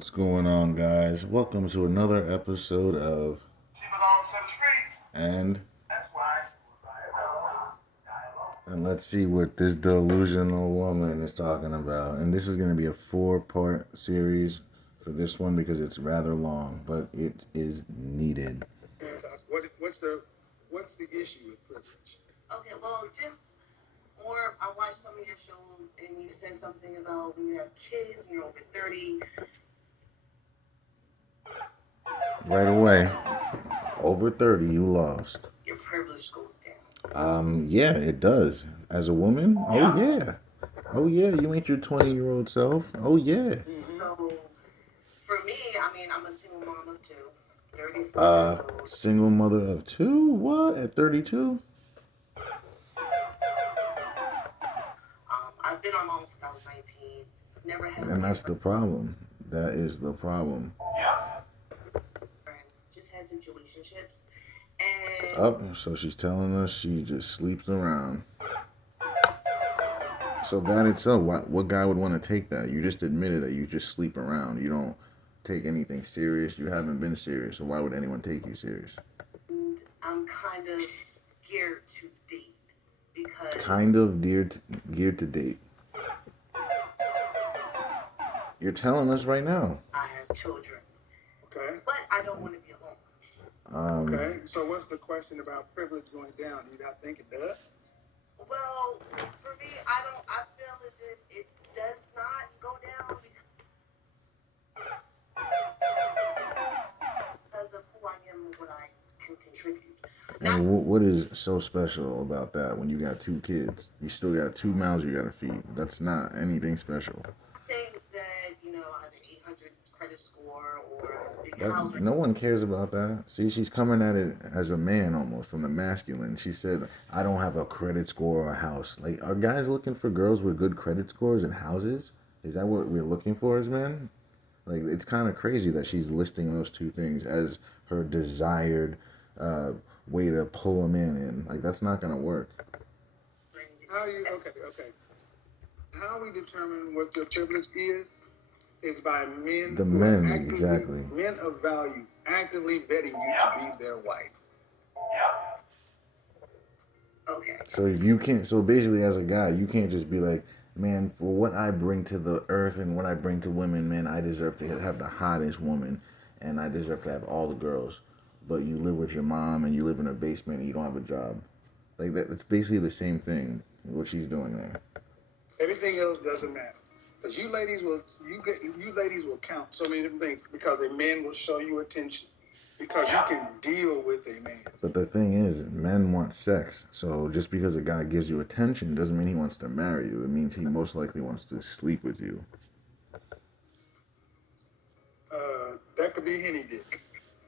What's going on, guys? Welcome to another episode of She belongs to the streets. and That's why die alone. and let's see what this delusional woman is talking about. And this is going to be a 4-part series for this one because it's rather long, but it is needed. What's the issue with privilege? Okay, well, just more. I watched some of your shows, and you said something about when you have kids and you're over 30. Right away, over 30, you lost. Your privilege goes down. Yeah, it does. As a woman, oh yeah. Oh yeah, you ain't your 20-year-old self. Oh yeah. So, for me, I mean, I'm a single mom of two. 34 years old. Single mother of 2? What? At 32? I've been on mom since I was 19. Never had a And that's the problem. That is the problem. boyfriend. Just had situationships. And Oh, so she's telling us she just sleeps around. So that itself, what guy would want to take that? You just admitted that you just sleep around. You don't take anything serious. You haven't been serious. So why would anyone take you serious? I'm kind of scared to date because Kind of geared to date. You're telling us right now. I have children. Okay. But I don't want to be alone. Okay. So what's the question about privilege going down? Do you not think it does? Well, for me, I feel as if it does not go down because of who I am and what I can contribute. Not And what is so special about that when you got 2 kids? You still got 2 mouths you got to feed. That's not anything special. saying that, I have an 800 credit score or a big house. No one cares about that. See, she's coming at it as a man almost from the masculine. She said, I don't have a credit score or a house. Like, are guys looking for girls with good credit scores and houses? Is that what we're looking for as men? Like, it's kind of crazy that she's listing those 2 things as her desired way to pull a man in. Like, that's not going to work. Okay. How we determine what your privilege is by men. The who men, are actively, exactly. Men of value actively vetting you to be their wife. Okay. So you can't. So basically, as a guy, you can't just be like, man, for what I bring to the earth and what I bring to women, man, I deserve to have the hottest woman, and I deserve to have all the girls. But you live with your mom and you live in a basement and you don't have a job. Like that. It's basically the same thing. What she's doing there. Everything else doesn't matter. Because you ladies will count so many different things because a man will show you attention. Because you can deal with a man. But the thing is, men want sex. So just because a guy gives you attention doesn't mean he wants to marry you. It means he most likely wants to sleep with you. That could be henny dick.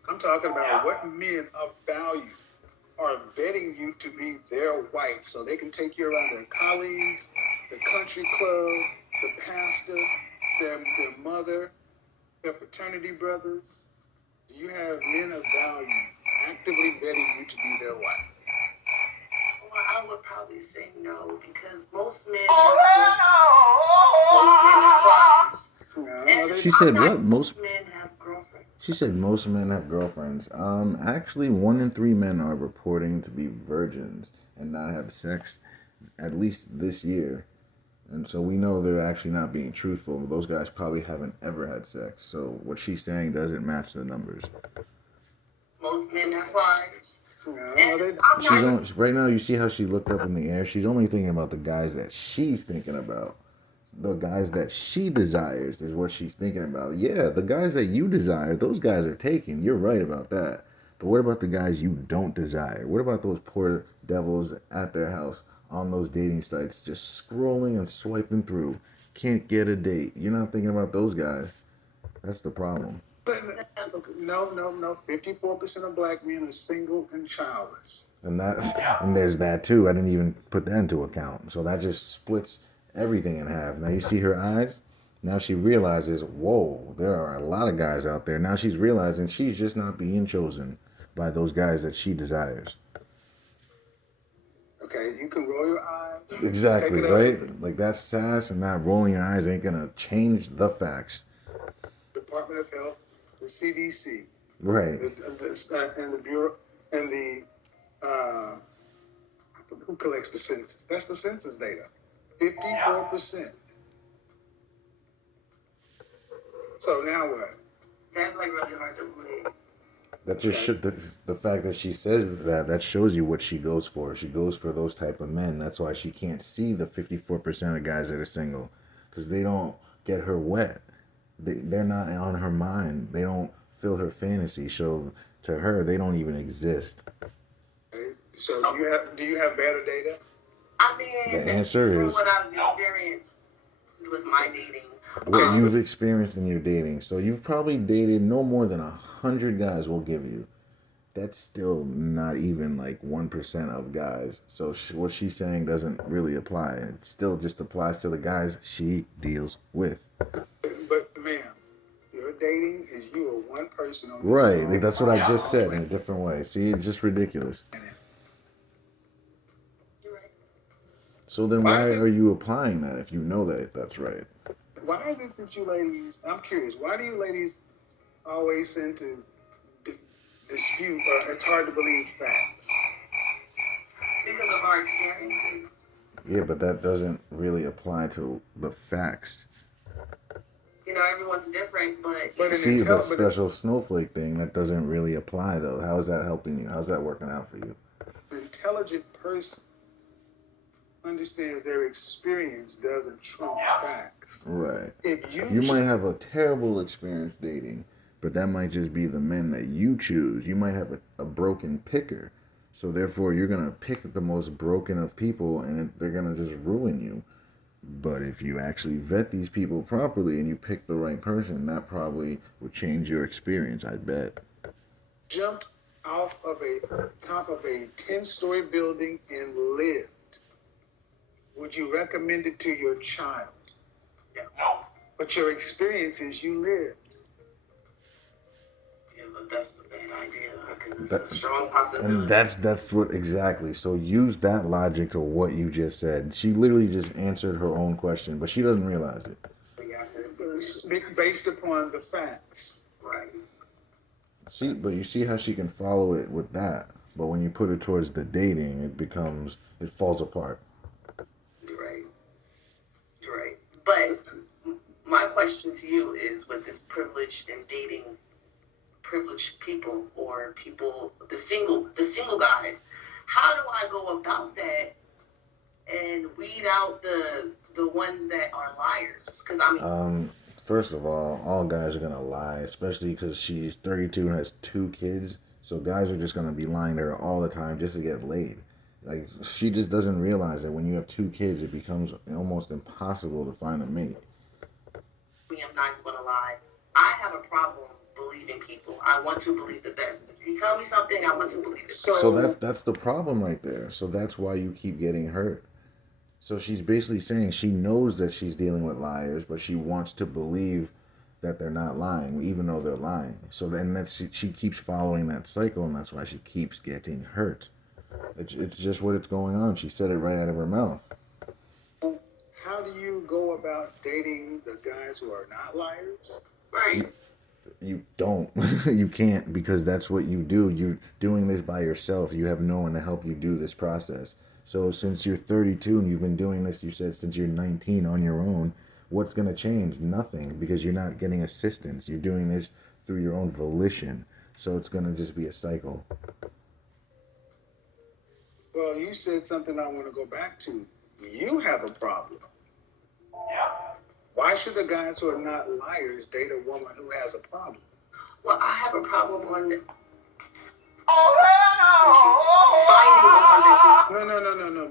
I'm talking about what men of value are vetting you to be their wife so they can take you around their colleagues, the country club, the pastor, their mother, their fraternity brothers. Do you have men of value actively vetting you to be their wife? Well, I would probably say no because most men have wives. And She said what? Most men have girlfriends. She said most men have girlfriends. Actually, 1 in 3 men are reporting to be virgins and not have sex, at least this year. And so we know they're actually not being truthful. Those guys probably haven't ever had sex. So what she's saying doesn't match the numbers. Most men have wives. Right now, you see how she looked up in the air? She's only thinking about the guys that she's thinking about. The guys that she desires is what she's thinking about. Yeah, the guys that you desire, those guys are taken. You're right about that. But what about the guys you don't desire? What about those poor devils at their house on those dating sites just scrolling and swiping through? Can't get a date. You're not thinking about those guys. That's the problem. No. 54% of black men are single and childless. And there's that too. I didn't even put that into account. So that just splits everything in half. Now you see her eyes. Now she realizes, whoa, there are a lot of guys out there. Now she's realizing she's just not being chosen by those guys that she desires. Okay, you can roll your eyes. Exactly, right? Like that sass and that rolling your eyes ain't gonna change the facts. Department of Health, the CDC, Right. and the Bureau, and the who collects the census? That's the census data. 54%. So now what? That's like really hard to believe. That just should the fact that she says that shows you what she goes for. She goes for those type of men. That's why she can't see the 54% of guys that are single, because they don't get her wet. They're not on her mind. They don't fill her fantasy. So to her, they don't even exist. So do you have better data? I mean, The answer from is what I've experienced with my dating. what you've experienced in your dating. So you've probably dated no more than 100 guys. Will give you. That's still not even like 1% of guys. So what she's saying doesn't really apply. It still just applies to the guys she deals with. But ma'am, your dating is you are one person on this Right. small That's what I just said in a planet. different way. See, it's just ridiculous. You're right. So then why are you applying that if you know that that's right? Why is it that you ladies? I'm curious. Why do you ladies always tend to dispute, or it's hard to believe facts? Because of our experiences. Yeah, but that doesn't really apply to the facts. You know, everyone's different, but But See, the special snowflake thing, that doesn't really apply, though. How is that helping you? How's that working out for you? an intelligent person understands their experience doesn't trump facts. Right. If You might have a terrible experience dating, but that might just be the men that you choose. You might have a broken picker. So therefore, you're going to pick the most broken of people, and they're going to just ruin you. But if you actually vet these people properly and you pick the right person, that probably would change your experience, I bet. jumped off of a top of a 10-story building and lived, would you recommend it to your child? No. But your experience is you lived. yeah, but that's the bad idea because it's a strong possibility. And that's what exactly. So use that logic to what you just said. She literally just answered her own question, but she doesn't realize it. Based upon the facts. Right. See, but you see how she can follow it with that. But when you put it towards the dating, it falls apart. You're right. You're right. But my question to you is, with this privileged and dating privileged people or people, the single guys, how do I go about that and weed out the ones that are liars? Because I mean, First of all guys are gonna lie, especially because she's 32 and has 2 kids. So guys are just gonna be lying to her all the time just to get laid. Like, she just doesn't realize that when you have 2 kids, it becomes almost impossible to find a mate. I'm not going to lie. I have a problem believing people. I want to believe the best. If you tell me something, I want to believe it. So that's the problem right there. So that's why you keep getting hurt. So she's basically saying she knows that she's dealing with liars, but she wants to believe that they're not lying, even though they're lying. So then she keeps following that cycle, and that's why she keeps getting hurt. It's just what it's going on. She said it right out of her mouth. How do you go about dating the guys who are not liars? Right. You don't. You can't, because that's what you do. You're doing this by yourself. You have no one to help you do this process. So since you're 32 and you've been doing this, you said, since you're 19 on your own, what's going to change? Nothing, because you're not getting assistance. You're doing this through your own volition. So it's going to just be a cycle. Well, you said something I want to go back to. You have a problem. Yeah. Why should the guys who are not liars date a woman who has a problem? Well, I have a problem on finding the one that's No.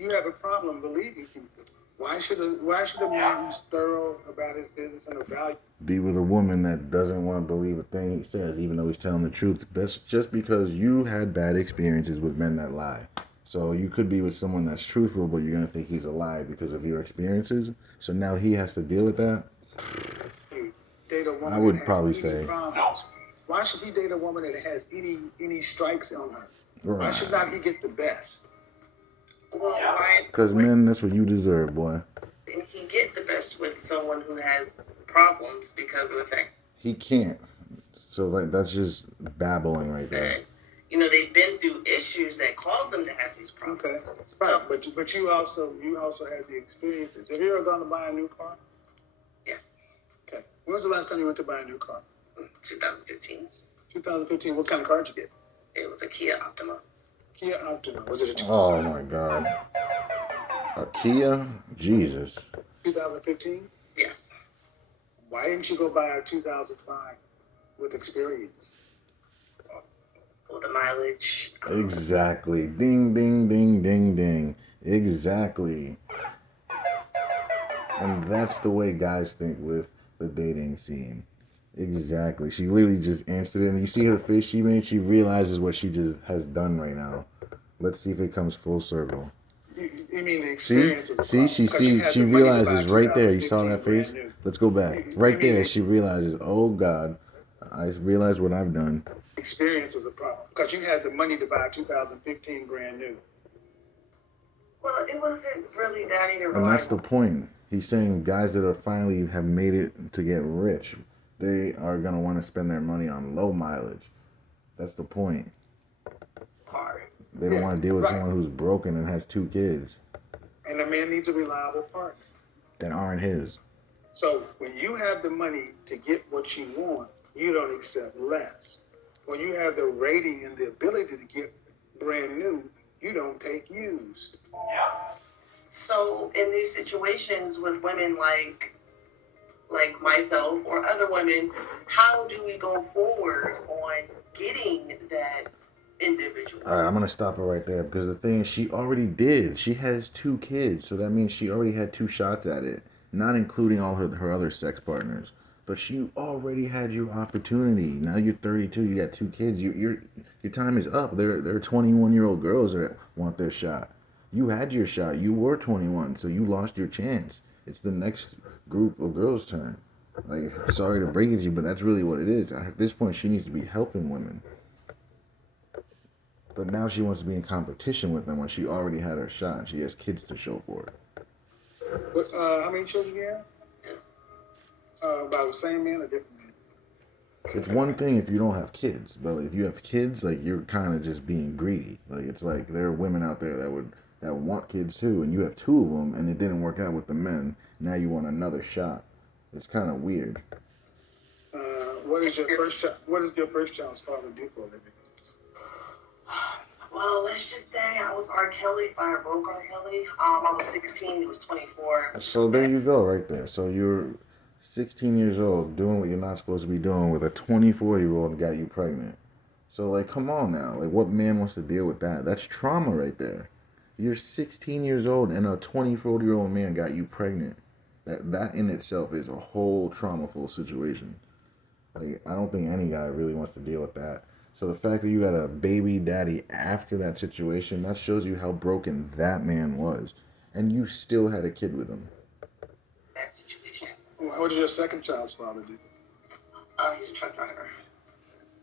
You have a problem believing people. Why should a man who's thorough about his business and a value Be with a woman that doesn't want to believe a thing he says, even though he's telling the truth. That's just because you had bad experiences with men that lie. So you could be with someone that's truthful, but you're going to think he's a lie because of your experiences. So now he has to deal with that. date a woman I would that has probably any say problems? Why should he date a woman that has any strikes on her? Why Right. should not he get the best? well, why Because, men, that's what you deserve, boy. didn't he get the best with someone who has problems because of the fact He can't. So like that's just babbling right there. And they've been through issues that caused them to have these problems. Okay, right. But you also had the experiences. Have you ever gone to buy a new car? Yes. Okay. When was the last time you went to buy a new car? 2015. 2015. What kind of car did you get? It was a Kia Optima. Kia Optima. Was it a Oh my God. A Kia? Jesus. 2015? Yes. Why didn't you go buy a 2005 with experience? Well, the mileage. Exactly. Ding, ding, ding, ding, ding. Exactly. And that's the way guys think with the dating scene. Exactly. She literally just answered it, and you see her face she made. She realizes what she just has done right now. Let's see if it comes full circle. You mean the See, experience was a see, problem? she 'Cause you see, had she the money to buy realizes right there. You saw 2015 that face. brand new. Let's go back. You Right mean there, the she realizes. Oh God, I realized what I've done. experience was a problem because you had the money to buy a 2015 brand new. Well, it wasn't really that either. And that's the point. He's saying guys that are finally have made it to get rich, they are gonna want to spend their money on low mileage. That's the point. Part. They don't want to deal with Right. someone who's broken and has 2 kids And a man needs a reliable partner. that aren't his. So when you have the money to get what you want, you don't accept less. When you have the rating and the ability to get brand new, you don't take used. Yeah. So in these situations with women like myself or other women, how do we go forward on getting that individual? All right, I'm gonna stop her right there because the thing is, she already did. She has 2 kids, so that means she already had 2 shots at it, not including all her other sex partners. But she already had your opportunity. Now you're 32. You got 2 kids. Your time is up. There are 21-year-old girls that want their shot. You had your shot. You were 21, so you lost your chance. It's the next group of girls' turn. Like, sorry to break it to you, but that's really what it is. At this point, she needs to be helping women. But now she wants to be in competition with them when she already had her shot. She has kids to show for it. But, how many children you have? By the same man or different man? It's one thing if you don't have kids, but if you have kids, like you're kind of just being greedy. Like it's like there are women out there that want kids too, and you have 2 of them, and it didn't work out with the men. Now you want another shot. It's kind of weird. What is your first child? What does your first child's father do for a living? Well, let's just say I was R. Kelly, Fire broke R. Kelly. I was 16, he was 24. So there you go, right there. So you're 16 years old doing what you're not supposed to be doing with a 24-year-old and got you pregnant. So like, come on now. Like, what man wants to deal with that? That's trauma right there. You're 16 years old and a 24-year-old man got you pregnant. That in itself is a whole traumaful situation. Like, I don't think any guy really wants to deal with that. So the fact that you got a baby daddy after that situation, that shows you how broken that man was. And you still had a kid with him. That situation. What does your second child's father do? He's a truck driver.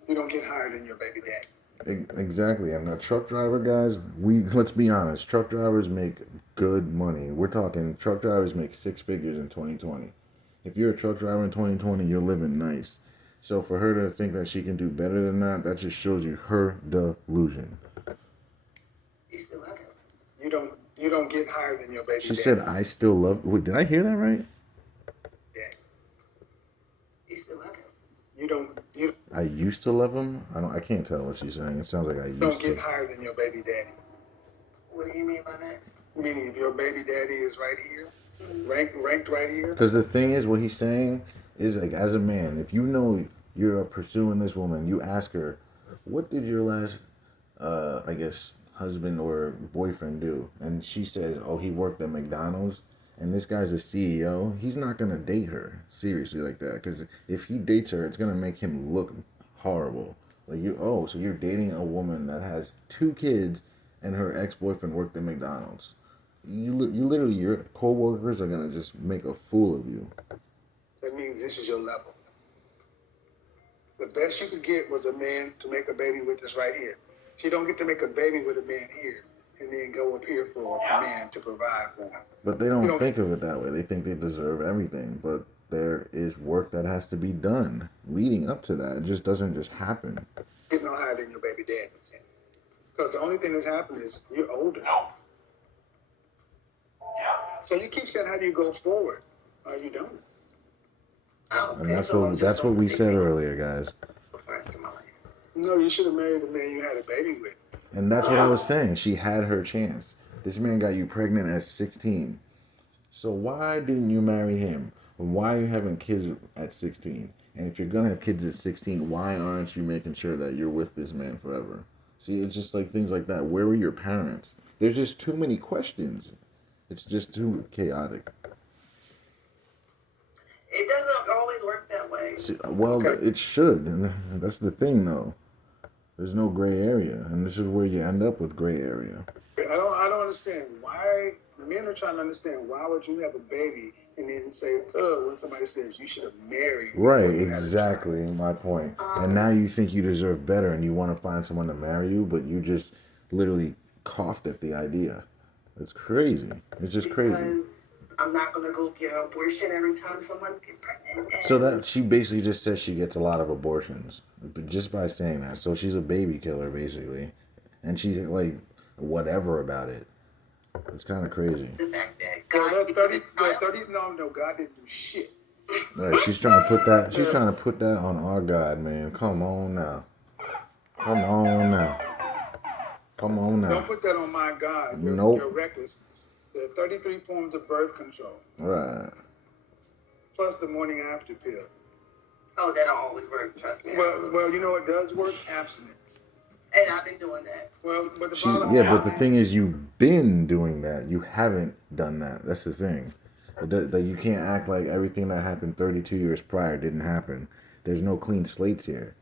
You don't get hired in your baby daddy. Exactly. And the truck driver guys, let's be honest, truck drivers make good money. We're talking truck drivers make 6 figures in 2020. If you're a truck driver in 2020, you're living nice. So for her to think that she can do better than that just shows you her delusion. You still love him. You don't get hired in your baby She daddy. said, "I still love." Wait, did I hear that right? Daddy. You still love him. You I used to love him. I can't tell what she's saying. It sounds like I don't used get to. hired in your baby daddy. What do you mean by that? Meaning, if your baby daddy is right here, ranked right here. Because the thing is, what he's saying is like, as a man, if you know you're pursuing this woman, you ask her, "What did your last, I guess, husband or boyfriend do?" And she says, "Oh, he worked at McDonald's." And this guy's a CEO. He's not gonna date her seriously like that. Because if he dates her, it's gonna make him look horrible. Like so you're dating a woman that has 2 kids, and her ex-boyfriend worked at McDonald's. You literally, your co-workers are gonna just make a fool of you. That means this is your level. The best you could get was a man to make a baby with us right here. So you don't get to make a baby with a man here and then go up here for a man to provide for him. But they don't think of it that way. They think they deserve everything. But there is work that has to be done leading up to that. It just doesn't just happen. Get no higher than your baby daddy. Because the only thing that's happened is you're older. No. Yeah. So you keep saying, how do you go forward? You don't. Oh, And that's what we said earlier, guys. For the rest of my life. No, you should have married the man you had a baby with. And that's what I was saying. She had her chance. This man got you pregnant at 16. So why didn't you marry him? Why are you having kids at 16? And if you're going to have kids at 16, why aren't you making sure that you're with this man forever? See, it's just like things like that. Where were your parents? There's just too many questions. It's just too chaotic. It doesn't always work that way. See, well, it should. And that's the thing, though. There's no gray area. And this is where you end up with gray area. I don't understand why men are trying to understand why would you have a baby and then say, when somebody says you should have married. Right, exactly my point. And now you think you deserve better and you want to find someone to marry you, but you just literally coughed at the idea. It's crazy. It's just crazy. Because I'm not going to go get an abortion every time someone's getting pregnant. So that she basically just says she gets a lot of abortions, but just by saying that. So she's a baby killer, basically. And she's like, whatever about it. It's kind of crazy. The fact that God, God, no, God didn't do shit. Right, she's trying to put that. She's trying to put that on our God, man. Come on now. Come on now. Come on now. Don't put that on my God. Your recklessness. There are 33 forms of birth control. Right. Plus the morning after pill. Oh, that don't always work. Trust me. Well, you know what does work? Abstinence. And I've been doing that. Well, but but the thing is, you've been doing that. You haven't done that. That's the thing. That you can't act like everything that happened 32 years prior didn't happen. There's no clean slates here.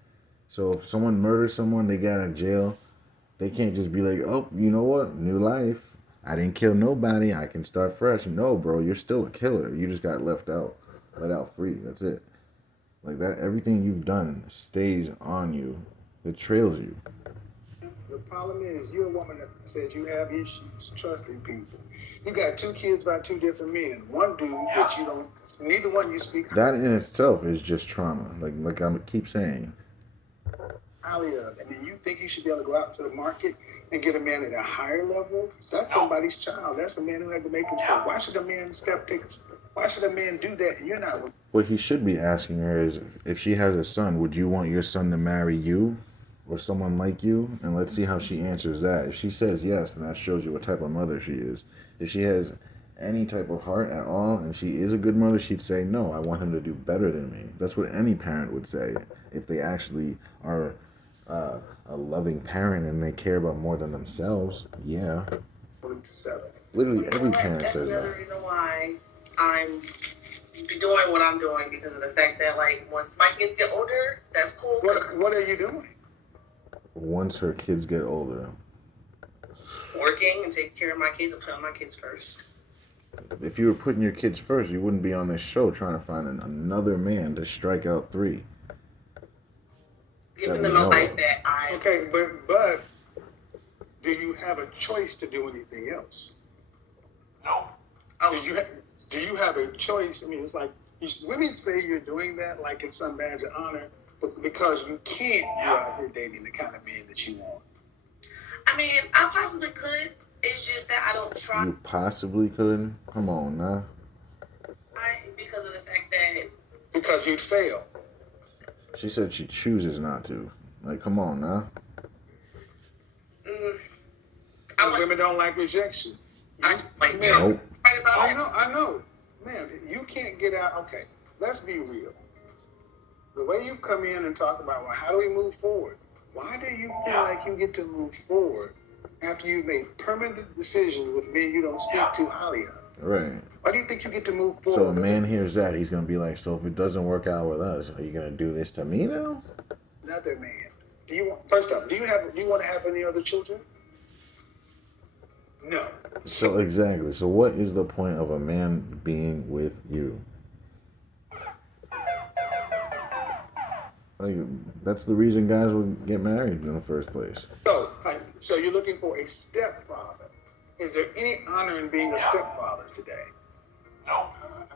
So if someone murders someone, they get out of jail. They can't just be like, oh, you know what? New life. I didn't kill nobody. I can start fresh. No, bro, you're still a killer. You just got let out free. That's it. Like that, everything you've done stays on you. It trails you. The problem is, you're a woman that says you have issues trusting people. You got 2 kids by 2 different men. One dude that you don't, neither one you speak That in itself is just trauma. Like I keep saying. highly of, and then you think you should be able to go out to the market and get a man at a higher level. That's somebody's child. That's a man who had to make himself. Why should a man why should a man do that and you're not? What he should be asking her is, if she has a son, would you want your son to marry you or someone like you? And let's see how she answers that. If she says yes, then that shows you what type of mother she is. If she has any type of heart at all and she is a good mother, she'd say, no, I want him to do better than me. That's what any parent would say if they actually are a loving parent and they care about more than themselves. Yeah. Literally every parent says that. That's another reason why I'm doing what I'm doing, because of the fact that, like, once my kids get older, that's cool. What are you doing? Once her kids get older. Working and taking care of my kids and putting my kids first. If you were putting your kids first, you wouldn't be on this show trying to find another man to strike out 3. Giving them a life that I... Okay, but do you have a choice to do anything else? No. Do you have a choice? I mean, it's like, women say you're doing that like it's some badge of honor, but because you can't, you're out here dating the kind of man that you want. I mean, I possibly could. It's just that I don't try. You possibly could? Come on, nah. Because of the fact that... Because you'd fail. She said she chooses not to. Like, come on, nah. Women don't like rejection. Nope. Right about I know. Man, you can't get out. Okay, let's be real. The way you come in and talk about, well, how do we move forward? Why do you feel like you get to move forward after you've made permanent decisions with men you don't speak too highly of? Right. Why do you think you get to move forward? So a man hears that, he's going to be like, so if it doesn't work out with us, are you going to do this to me now? Another man. First off, do you want to have any other children? No. So exactly. So what is the point of a man being with you? Like, that's the reason guys would get married in the first place. So you're looking for a stepfather. Is there any honor in being a stepfather today? No.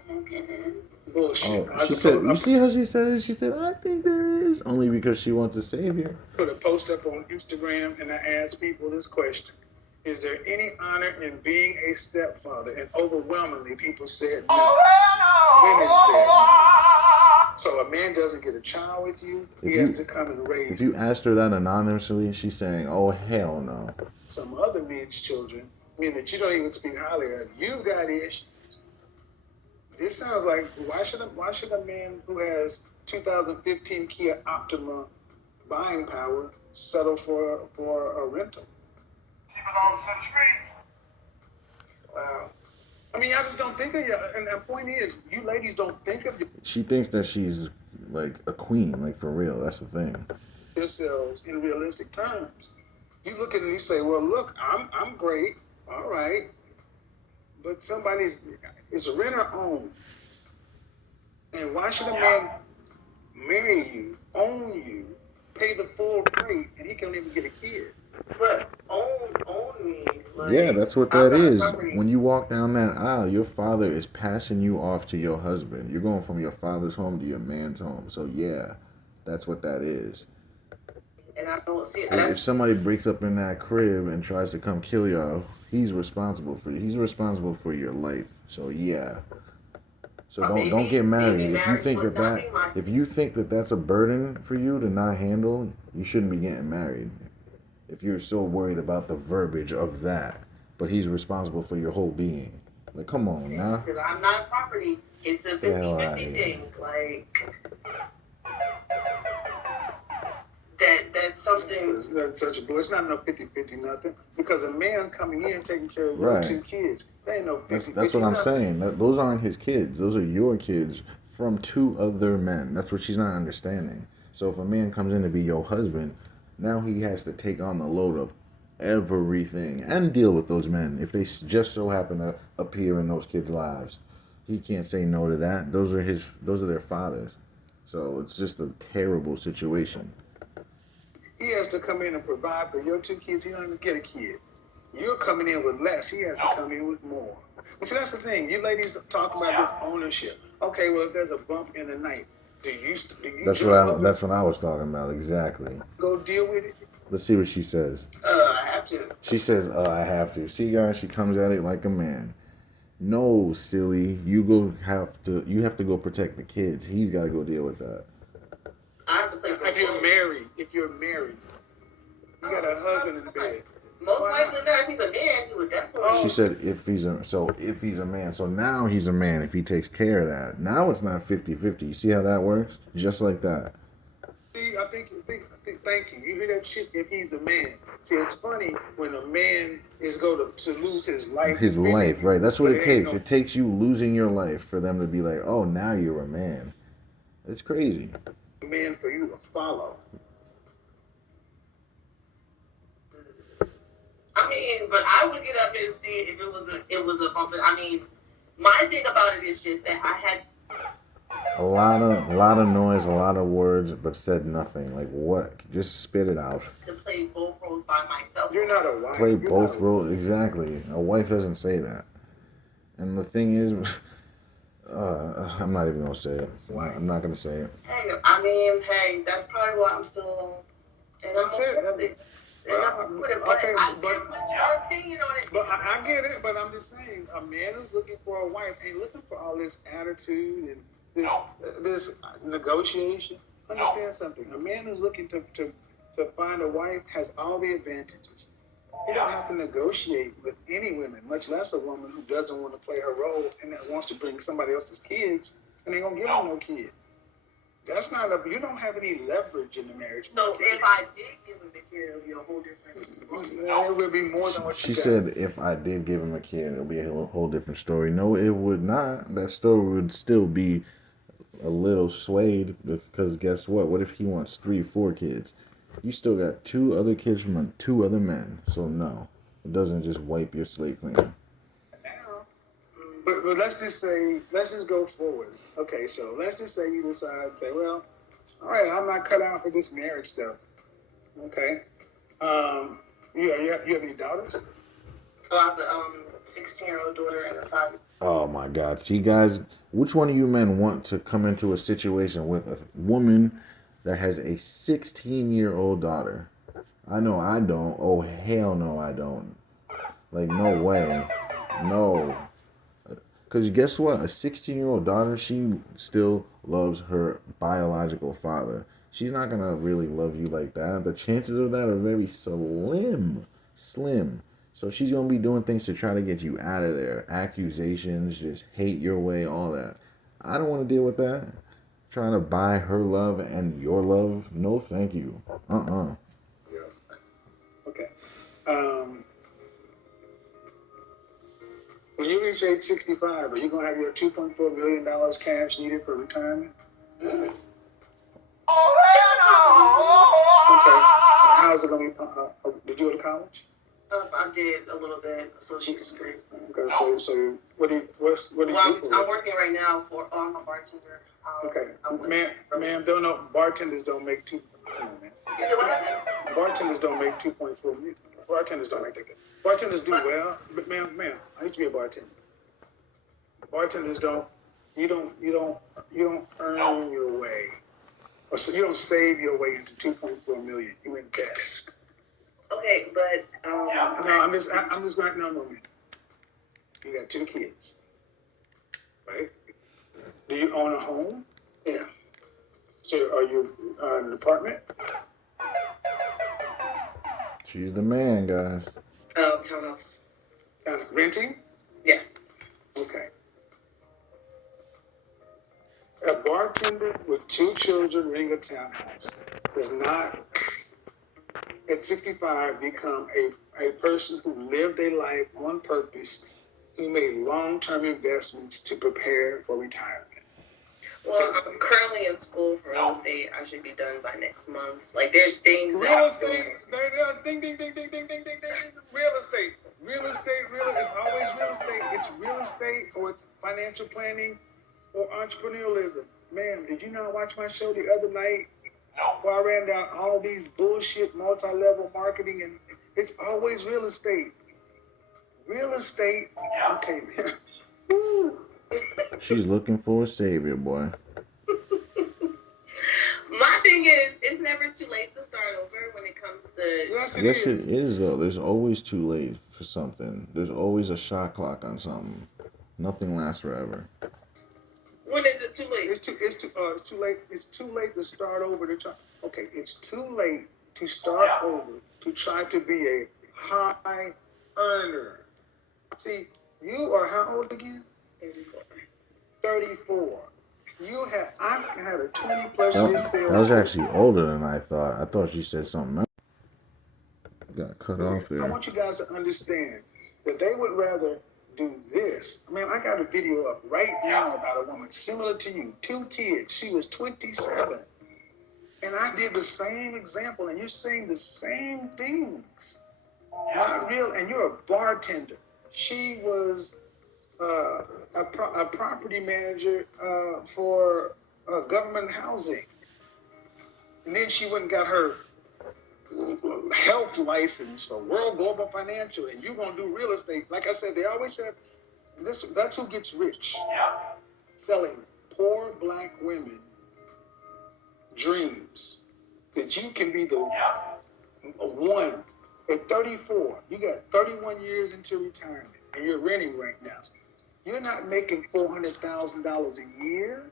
think it is. Bullshit. Oh, she said, you see how she said it? She said, I think there is. Only because she wants a savior. Put a post up on Instagram and I asked people this question. Is there any honor in being a stepfather? And overwhelmingly, people said no. Women said no. So a man doesn't get a child with you. He has to come and raise If you asked her that anonymously, she's saying, oh, hell no. some other men's children, meaning that you don't even speak highly of. You've got issues. This sounds like why should a man who has 2015 Kia Optima buying power settle for a rental? She belongs to the streets. Wow. I mean, I just don't think of you. And the point is, you ladies don't think of She thinks that she's like a queen, like for real. That's the thing. yourselves in realistic terms. You look at it and you say, well, look, I'm great. All right. But somebody's, it's rent or own. And why should a man marry you, own you, pay the full rate, and he can't even get a kid? But own me. Like, Yeah, that's what I'm that not is. property. When you walk down that aisle, your father is passing you off to your husband. You're going from your father's home to your man's home. So yeah, that's what that is. And I don't see If that's somebody breaks up in that crib and tries to come kill y'all, he's responsible for you. He's responsible for your life. So yeah. So don't get married. If you think if you think that that's a burden for you to not handle, you shouldn't be getting married. If you're so worried about the verbiage of that, but he's responsible for your whole being. Like, come on now. because I'm not a property. It's a 50-50 thing. Like that's something. That's such a bull. It's not no 50-50 nothing. Because a man coming in taking care of your Right. 2 kids, there ain't no 50-50 That's what I'm nothing. saying. Those aren't his kids. Those are your kids from 2 other men. That's what she's not understanding. So if a man comes in to be your husband, now he has to take on the load of everything and deal with those men if they just so happen to appear in those kids' lives. He can't say no to that. Those are their fathers. So it's just a terrible situation. He has to come in and provide for your 2 kids. He don't even get a kid. You're coming in with less. He has to come in with more. And see, that's the thing. You ladies talk about this ownership. Okay, well, if there's a bump in the night, do you That's what I was talking about exactly. go deal with it? Let's see what she says. I have to. She says, I have to. See, guys, she comes at it like a man. No, silly. You have to go protect the kids. He's got to go deal with that. I have to play. If you're married, you got a husband in bed. Most likely not. If he's a man, he would definitely. She said if he's a man. So now he's a man if he takes care of that. Now it's not 50-50. You see how that works? Just like that. See, I think thank you. You hear that shit? If he's a man. See, it's funny when a man is going to lose his life. His life, right. That's what it takes. It takes you losing your life for them to be like, oh, now you're a man. It's crazy. Man for you to follow. I mean, but I would get up and see if it was a bump. I mean, my thing about it is just that I had a lot of noise, a lot of words, but said nothing. Like what? Just spit it out. to play both roles by myself. You're not a wife. Play You're both not roles. Exactly. A wife doesn't say that. And the thing is, I'm not even gonna say it. I'm not gonna say it. Hey, I mean, that's probably why I'm still alone. And I'm That's it. okay with it. And I'm with it. But Okay, I but- did put your opinion on it. But I get it, but I'm just saying, a man who's looking for a wife ain't looking for all this attitude and this negotiation. Understand something. A man who's looking to find a wife has all the advantages. He don't have to negotiate with any women, much less a woman who doesn't want to play her role and that wants to bring somebody else's kids and they gonna give him no kid. That's not you don't have any leverage in the marriage. So if I did give him the kid, it would be a whole different. It would be more than what She you got. said, if I did give him a kid, it'll be a whole different story. No, it would not. That story would still be a little swayed because guess what? What if he wants 3, 4 kids? You still got 2 other kids from 2 other men. So no, it doesn't just wipe your slate clean. But let's just go forward. Okay, so let's just say you decide to say, well, all right, I'm not cut out for this marriage stuff. Okay. You have any daughters? Oh, I have 16-year-old daughter and a 5. Oh my God. See, guys, which one of you men want to come into a situation with a woman that has a 16-year-old daughter? I know I don't. Oh, hell no, I don't. Like, no way. No. Because guess what? A 16-year-old daughter, she still loves her biological father. She's not going to really love you like that. The chances of that are very slim. Slim. So she's going to be doing things to try to get you out of there. Accusations, just hate your way, all that. I don't want to deal with that. Trying to buy her love and your love? No, thank you. Yes. Okay. When you reach age 65, are you going to have your $2.4 million cash needed for retirement? Mm. Okay. How's it going to be? Did you go to college? I did a little bit, associate's degree. Okay, so what do you do for I'm working right now for, I'm a bartender. Okay. Ma'am, don't know, bartenders don't make two. Come on, man. You said what happened? Bartenders don't make 2.4 million. Bartenders don't make that good. Bartenders do well, but ma'am, I used to be a bartender. Bartenders don't. You don't earn your way, or so you don't save your way into 2.4 million. You invest. Okay, but No, I'm just like no man. You got 2 kids, right? Do you own a home? No. So are you in an apartment? She's the man, guys. Townhouse. Renting? Yes. Okay. A bartender with 2 children renting a townhouse does not, at 65, become a person who lived a life on purpose, who made long-term investments to prepare for retirement. Well, I'm currently in school for real estate. I should be done by next month. Like, there's things that Real estate, ding, ding, ding, ding, ding, ding, ding, ding. Real estate. It's always real estate. It's real estate, or it's financial planning, or entrepreneurialism. Man, did you not watch my show the other night? Where I ran down all these bullshit multi-level marketing, and it's always real estate. Real estate. Okay, man. Woo. She's looking for a savior, boy. My thing is, it's never too late to start over when it comes to. Yes, it Yes, is. it is, though. There's always too late for something. There's always a shot clock on something. Nothing lasts forever. When is it too late? It's too late. It's too late to start over to try. Okay, it's too late to start over to try to be a high earner. See, you are how old again? 34. 34. I've had a 20+ That, year that sales was career. actually older than I thought. I thought she said something else. Got cut off I there. want you guys to understand that they would rather do this. I mean, I got a video up right now about a woman similar to you, 2 kids. She was 27. And I did the same example, and you're saying the same things. Not real, and you're a bartender. She was a property manager for government housing. And then she went and got her health license for World Global Financial, and you're going to do real estate. Like I said, they always said, that's who gets rich. Selling poor black women dreams that you can be the one. At 34, you got 31 years into retirement, and you're renting right now. You're not making $400,000 a year.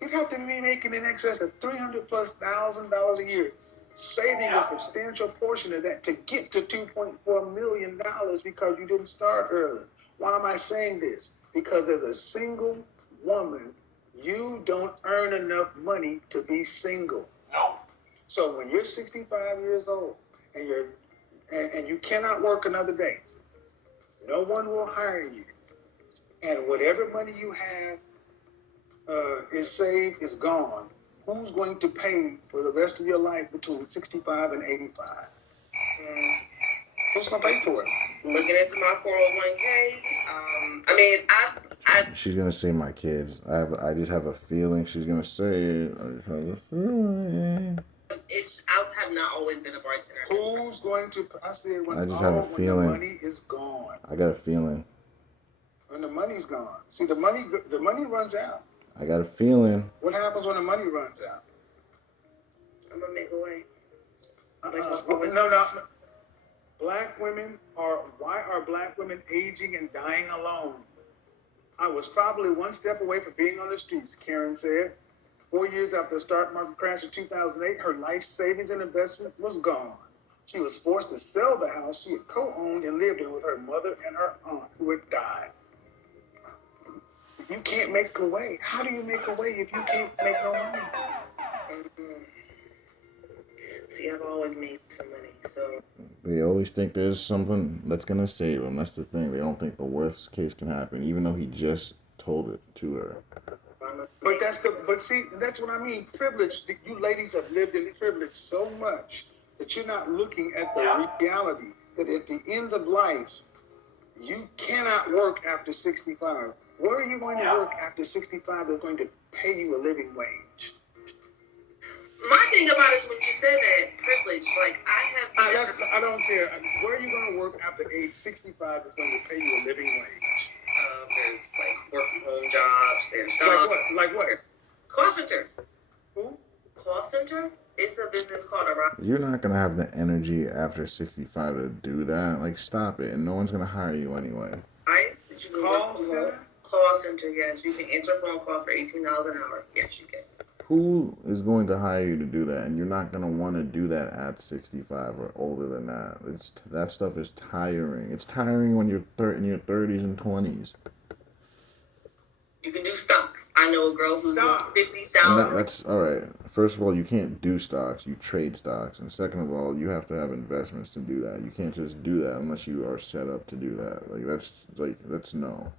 You have to be making in excess of $300,000+ a year, saving a substantial portion of that to get to $2.4 million because you didn't start early. Why am I saying this? Because as a single woman, you don't earn enough money to be single. So when you're 65 years old and you cannot work another day, no one will hire you, and whatever money you have is saved, is gone. Who's going to pay for the rest of your life between 65 and 85? Who's going to pay for it? Looking into my 401k. I mean, She's gonna say my kids. I just have a feeling she's gonna say it. I just have a feeling. I have not always been a bartender. Who's going to? I said when I just have a when the feeling. money is gone. I got a feeling. When the money's gone. See, the money runs out. I got a feeling. What happens when the money runs out? I'm gonna make a way. No. Black women why are black women aging and dying alone? I was probably one step away from being on the streets, Karen said. 4 years after the stock market crash in 2008, her life savings and investment was gone. She was forced to sell the house she had co-owned and lived in with her mother and her aunt who had died. You can't make a way. How do you make a way if you can't make no money? See, I've always made some money, so. They always think there's something that's gonna save them. That's the thing. They don't think the worst case can happen, even though he just told it to her. But see, that's what I mean. Privilege. You ladies have lived in privilege so much that you're not looking at the reality that at the end of life, you cannot work after 65. Where are you going to work after 65 that's going to pay you a living wage? My thing about it is when you said that privilege, like I don't care. Where are you going to work after age 65 that's going to pay you a living wage? There's like work from home jobs. There's Like what? Call center. Who? Call center? It's a business called a. You're not gonna have the energy after 65 to do that. Like, stop it. And no one's gonna hire you anyway. Call center? Call center, yes. You can answer phone calls for $18 an hour. Yes, you can. Who is going to hire you to do that? And you're not going to want to do that at 65 or older than that. That stuff is tiring. It's tiring when you're in your 30s and 20s. You can do stocks. I know a girl who's doing $50,000. That's all right. First of all, you can't do stocks. You trade stocks. And second of all, you have to have investments to do that. You can't just do that unless you are set up to do that. That's no.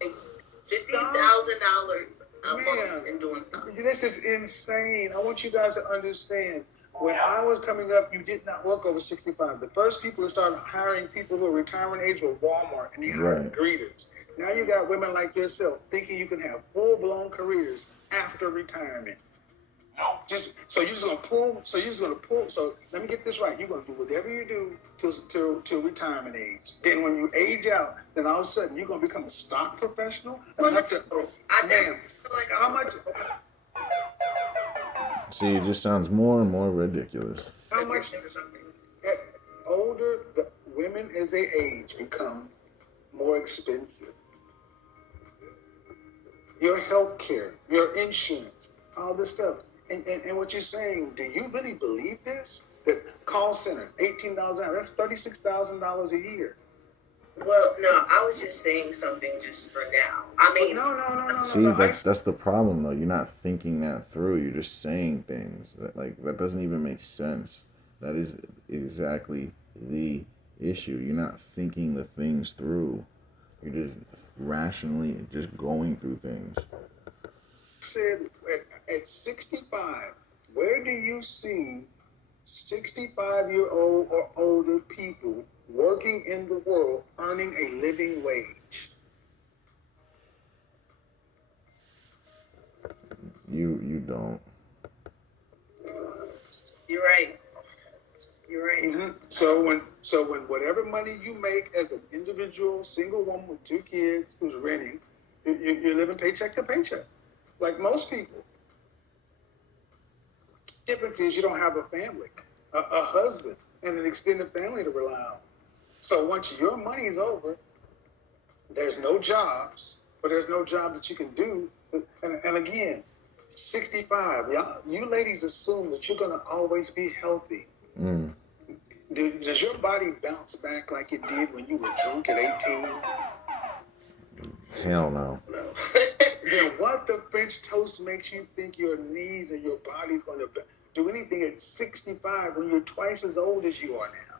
It's $50,000 a month in doing stocks. This is insane. I want you guys to understand. When I was coming up, you did not work over 65. The first people to start hiring people who are retirement age were Walmart, and they hired greeters. Now you got women like yourself thinking you can have full-blown careers after retirement. No. So you're just gonna pull. So let me get this right. You're gonna do whatever you do to retirement age. Then when you age out, then all of a sudden you're gonna become a stock professional. Well, how much? See, it just sounds more and more ridiculous. How much? Older the women as they age become more expensive. Your health care, your insurance, all this stuff. And what you're saying, do you really believe this? That call center, $18 an hour, that's $36,000 a year. Well, no, I was just saying something just for now. I mean, no. See, that's the problem though. You're not thinking that through. You're just saying things that doesn't even make sense. That is exactly the issue. You're not thinking the things through. You're just rationally just going through things. Said at 65, where do you see 65-year-old or older people working in the world earning a living wage? You don't. You're right. Mm-hmm. So when whatever money you make as an individual single woman with 2 kids who's renting, you're living paycheck to paycheck, like most people. Difference is you don't have a family, a husband, and an extended family to rely on. So once your money's over, there's no jobs, but there's no job that you can do. And again, 65, you ladies assume that you're going to always be healthy. Mm. Does your body bounce back like it did when you were drunk at 18? Hell no. Then what the French toast makes you think your knees and your body's going to do anything at 65 when you're twice as old as you are now?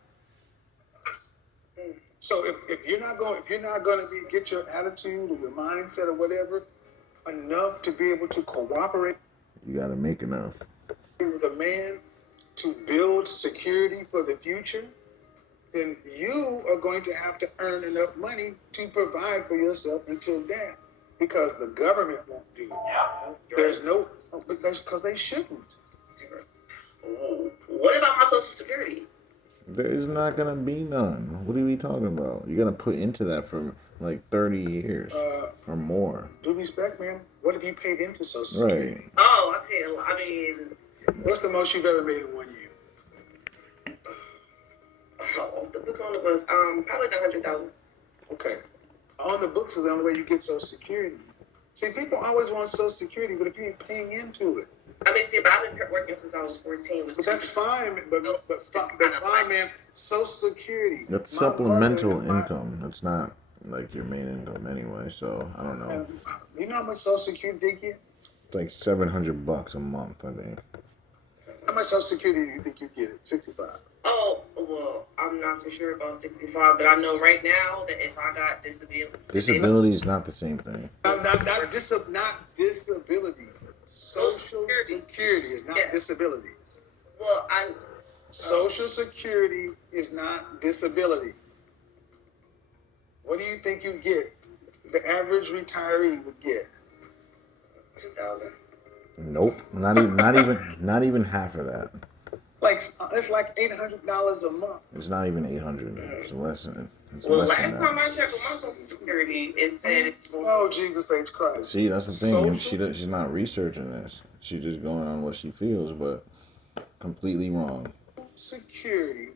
So if you're not going to get your attitude or your mindset or whatever enough to be able to cooperate, you got to make enough with a man to build security for the future, then you are going to have to earn enough money to provide for yourself until death, because the government won't do it. There's no, because they shouldn't. What about my Social Security? There's not gonna be none. What are we talking about? You're gonna put into that for like 30 years or more. Due respect, man. What have you paid into Social Security? Right. Oh, I paid a lot. I mean, What's the most you've ever made in 1 year? off the books on the bus, probably like 100,000. Okay. On the books is the only way you get Social Security. See, people always want Social Security, but if you ain't paying into it, I mean, see, but I've been working since I was 14. but that's fine. But stop. That's fine, man. Social Security. That's My supplemental mother and my- income. That's not like your main income anyway. So I don't know. You know how much Social Security they get? It's like $700 a month, I think. How much Social Security do you think you get? 65. Oh, well, I'm not so sure about 65, but I know right now that if I got disability. Disability is not the same thing. Not disability. Social Security is not Yes. disability. Well, Social Security is not disability. What do you think you get? The average retiree would get. 2,000. Nope. Not even half of that. Like it's like $800 a month. It's not even 800. It's less than. It's Well, less last than time that. I checked with my Social Security, it said it's Oh, Jesus H. Christ. See, that's the thing. Social- She's not researching this. She's just going on what she feels, but completely wrong. Security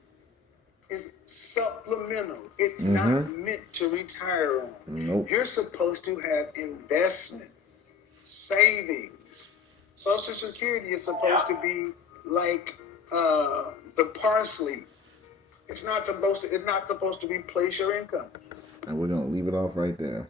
is supplemental. It's not meant to retire on. Nope. You're supposed to have investments, savings. Social Security is supposed to be like the parsley. It's not supposed to. It's not supposed to replace your income. And we're gonna leave it off right there.